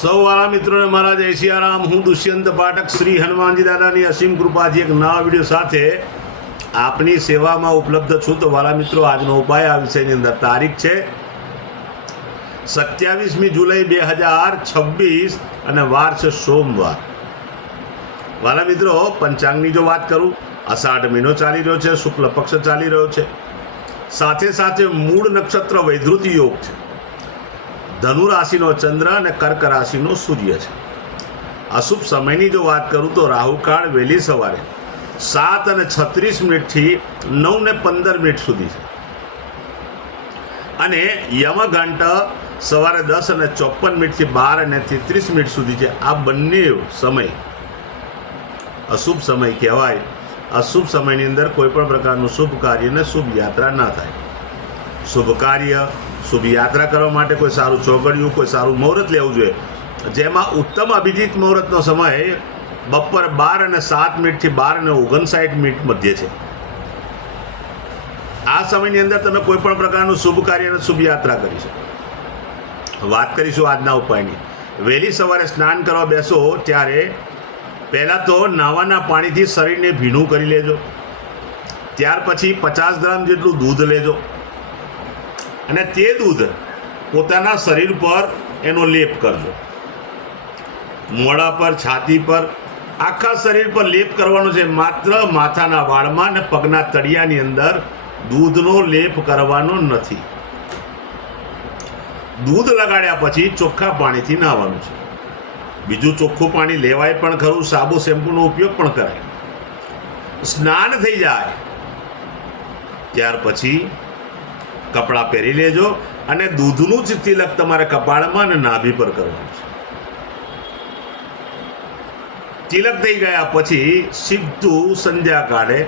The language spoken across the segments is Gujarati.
સૌ વાળા મિત્રોને મારા જય સિયારામ. હું દુષ્યંત પાઠક શ્રી હનુમાનજી દાદાની અસીમ કૃપાથી એક નવા વિડીયો સાથે આપની સેવામાં ઉપલબ્ધ છું. તો વાલા મિત્રો, આજનો ઉપાય આ વિષયની અંદર તારીખ છે 27મી જુલાઈ 2026 અને વાર છે સોમવાર. વાલા મિત્રો, પંચાંગની જો વાત કરું, અષાઢ મહિનો ચાલી રહ્યો છે, શુક્લ પક્ષ ચાલી રહ્યો છે, સાથે સાથે મૂળ નક્ષત્ર વૈધૃતિ યોગ છે, ધનુ રાશિનો ચંદ્ર અને કર્ક રાશિનો સૂર્ય છે. અશુભ સમયની જો વાત કરું તો રાહુકાળ વહેલી સવારે 7:36 થી 9:15 સુધી છે અને યમઘંટ સવારે 10:54 થી 12:33 સુધી છે. આ બંને સમય અશુભ સમય કહેવાય. અશુભ સમયની અંદર કોઈ પણ પ્રકારનું શુભ કાર્ય અને શુભ યાત્રા ના થાય. શુભ કાર્ય, શુભ યાત્રા કરવા માટે કોઈ સારું ચોઘડિયું, કોઈ સારું મુહૂર્ત લેવું જોઈએ, જેમાં ઉત્તમ અભિજીત મુહૂર્તનો સમય બપોર 12:07 થી 12:59 મધ્ય છે. આ સમયની અંદર તમે કોઈ પણ પ્રકારનું શુભ કાર્ય અને શુભ યાત્રા કરી શકો. વાત કરીશું આજના ઉપાયની. વહેલી સવારે સ્નાન કરવા બેસો ત્યારે પહેલાં તો નાવાના પાણીથી શરીરને ભીનું કરી લેજો. ત્યાર પછી 50 ગ્રામ જેટલું દૂધ લેજો અને તે દૂધ પોતાના શરીર પર એનો લેપ કરજો. મોઢા પર, છાતી પર, આખા શરીર પર લેપ કરવાનો છે. માત્ર માથાના વાળમાં અને પગના તળિયાની અંદર દૂધનો લેપ કરવાનો નથી. દૂધ લગાડ્યા પછી ચોખ્ખા પાણીથી નહાવાનું છે. બીજું ચોખ્ખું પાણી લેવાય પણ ખરું, સાબુ શેમ્પૂનો ઉપયોગ પણ કરાય. સ્નાન થઈ જાય ત્યાર પછી કપડાં પહેરી લેજો અને દૂધનું જ તિલક તમારે કપાળમાં અને નાભી પર કરવાનું છે. તિલક થઈ ગયા પછી સીધું સંધ્યાકાળે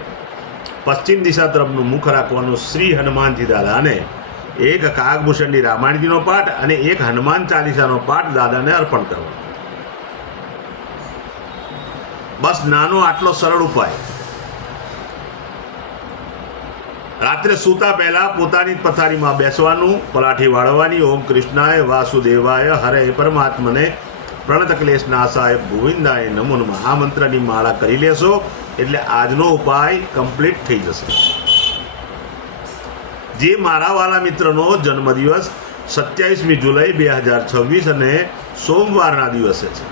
પશ્ચિમ દિશા તરફનું મુખ રાખવાનું. શ્રી હનુમાનજી દાદાને એક કાગભૂષણની રામાયણજીનો પાઠ અને એક હનુમાન ચાલીસાનો પાઠ દાદાને અર્પણ કરવાનો. બસ નાનો આટલો સરળ ઉપાય. રાત્રે સૂતા પહેલા પોતાની પથારીમાં બેસવાનું, પલાઠી વાળવાની, ઓમ કૃષ્ણાય વાસુદેવાય હરે પરમાત્મને પ્રણત ક્લેશ નાશાય ગોવિંદાય નમો નમઃ આ મંત્રની માળા કરી લેશો એટલે આજનો ઉપાય કમ્પ્લીટ થઈ જશે. જે મારા વાલા મિત્રનો જન્મદિવસ 27મી જુલાઈ 2026 અને સોમવારના દિવસે છે,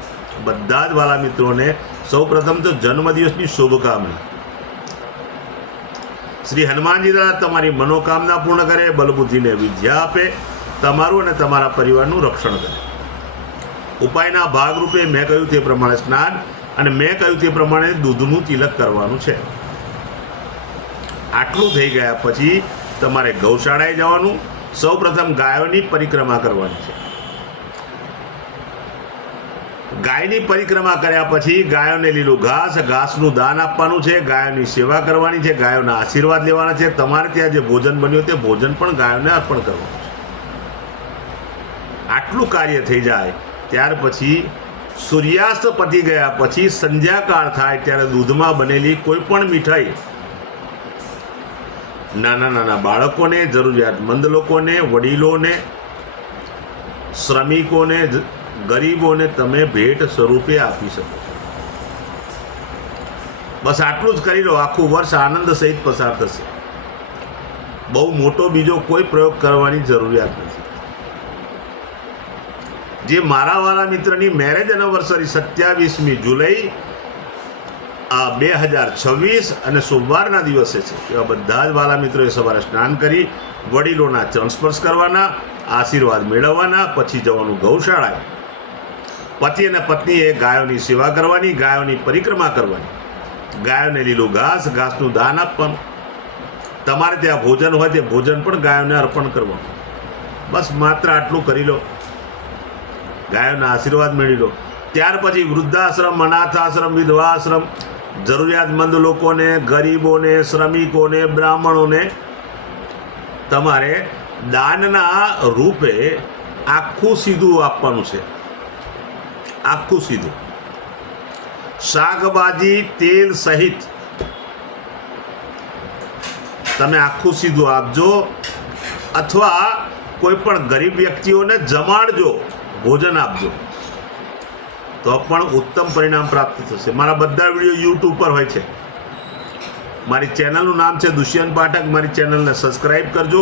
બધા જ વાલા મિત્રોને સૌપ્રથમ તો જન્મદિવસની શુભકામના. શ્રી હનુમાનજી દાદા તમારી મનોકામના પૂર્ણ કરે, બલબુદ્ધિને વિદ્યા આપે, તમારું અને તમારા પરિવારનું રક્ષણ કરે. ઉપાયના ભાગરૂપે મેં કહ્યું તે પ્રમાણે સ્નાન અને મેં કહ્યું તે પ્રમાણે દૂધનું તિલક કરવાનું છે. આટલું થઈ ગયા પછી તમારે ગૌશાળાએ જવાનું. સૌપ્રથમ ગાયોની પરિક્રમા કરવાની છે. ગાયની પરિક્રમા કર્યા પછી ગાયોને લીલું ઘાસનું દાન આપવાનું છે. ગાયોની સેવા કરવાની છે, ગાયોના આશીર્વાદ લેવાના છે. તમારે ત્યાં જે ભોજન બન્યું તે ભોજન પણ ગાયોને અર્પણ કરવાનું છે. આટલું કાર્ય થઈ જાય ત્યાર પછી સૂર્યાસ્ત પતી ગયા પછી સંધ્યાકાળ થાય ત્યારે દૂધમાં બનેલી કોઈ પણ મીઠાઈ નાના નાના બાળકોને, જરૂરિયાતમંદ લોકોને, વડીલોને, શ્રમિકોને, ગરીબોને તમે ભેટ સ્વરૂપે આપી શકો. બસ આટલું જ કરી લો. આખું વર્ષ આનંદ સહિત પસાર થશે. બહુ મોટો બીજો કોઈ પ્રયોગ કરવાની જરૂરિયાત નથી. જે મારા વાલા મિત્રની મેરેજ એનિવર્સરી 27મી જુલાઈ 2026 અને સોમવારના દિવસે છે, એવા બધા જ વાલા મિત્રોએ સવારે સ્નાન કરી વડીલોના ચરણ સ્પર્શ કરવાના, આશીર્વાદ મેળવવાના, પછી જવાનું ગૌશાળાએ. પતિ અને પત્નીએ ગાયોની સેવા કરવાની, ગાયોની પરિક્રમા કરવાની, ગાયોને લીલું ઘાસનું દાન આપવાનું. તમારે ત્યાં ભોજન હોય તે ભોજન પણ ગાયોને અર્પણ કરવાનું. બસ માત્ર આટલું કરી લો. ગાયોના આશીર્વાદ મેળવી લો. ત્યાર પછી વૃદ્ધાશ્રમ, અનાથાશ્રમ, વિધવાશ્રમ, જરૂરિયાતમંદ લોકોને, ગરીબોને, શ્રમિકોને, બ્રાહ્મણોને તમારે દાનના રૂપે આખું સીધું આપવાનું છે. આખું સીધું શાકભાજી, તેલ સહિત તમે આખું સીધું આપજો, અથવા કોઈ પણ ગરીબ વ્યક્તિઓને જમાડજો, ભોજન આપજો. તો પણ ઉત્તમ પરિણામ પ્રાપ્ત થશે. મારા બધા વિડીયો યુટ્યુબ પર હોય છે. મારી ચેનલનું નામ છે દુષ્યંત પાઠક. મારી ચેનલને સબસ્ક્રાઈબ કરજો,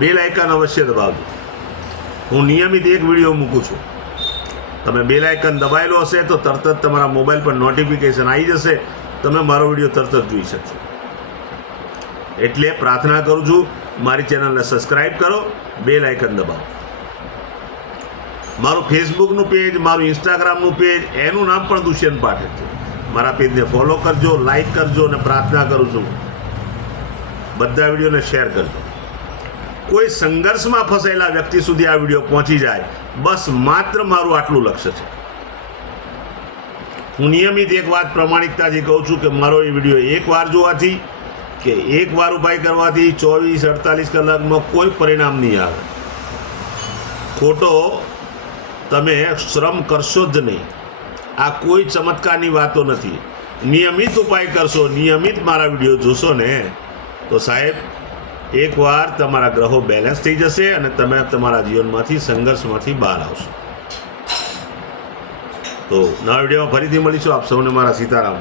બેલ આઇકન અવશ્ય દબાવજો. હું નિયમિત એક વિડીયો મૂકું છું. તમે બેલ આઇકન દબાયેલો હશે તો તરત જ તમારા મોબાઈલ પર નોટિફિકેશન આવી જશે, તમે મારો વિડીયો તરત જ જોઈ શકશો. એટલે પ્રાર્થના કરું છું, મારી ચેનલને સબસ્ક્રાઈબ કરો, બેલ આઇકન દબાવો. મારું ફેસબુકનું પેજ, મારું ઇન્સ્ટાગ્રામનું પેજ, એનું નામ પણ દુષ્યંત પાઠક છે. મારા પેજને ફોલો કરજો, લાઈક કરજો અને પ્રાર્થના કરું છું બધા વિડીયોને શેર કરજો. કોઈ સંઘર્ષમાં ફસાયેલા વ્યક્તિ સુધી આ વિડીયો પહોંચી જાય, બસ માત્ર મારું આટલું લક્ષ્ય છે. હું નિયમિત એક વાત પ્રમાણિકતાથી કહું છું કે મારો એ વિડીયો એકવાર જોવાથી કે એકવાર ઉપાય કરવાથી 24-48 કલાકમાં કોઈ પરિણામ નહીં આવે. ખોટો તમે શ્રમ કરશો જ નહીં. આ કોઈ ચમત્કારની વાતો નથી. નિયમિત ઉપાય કરશો, નિયમિત મારા વિડીયો જોશો ને, તો સાહેબ એકવાર તમારા ગ્રહો બેલેન્સ થઈ જશે અને તમે તમારા જીવનમાંથી સંઘર્ષમાંથી બહાર આવશો. તો નવા વિડીયોમાં ફરીથી મળીશું. આપ સૌને મારા સીતારામ.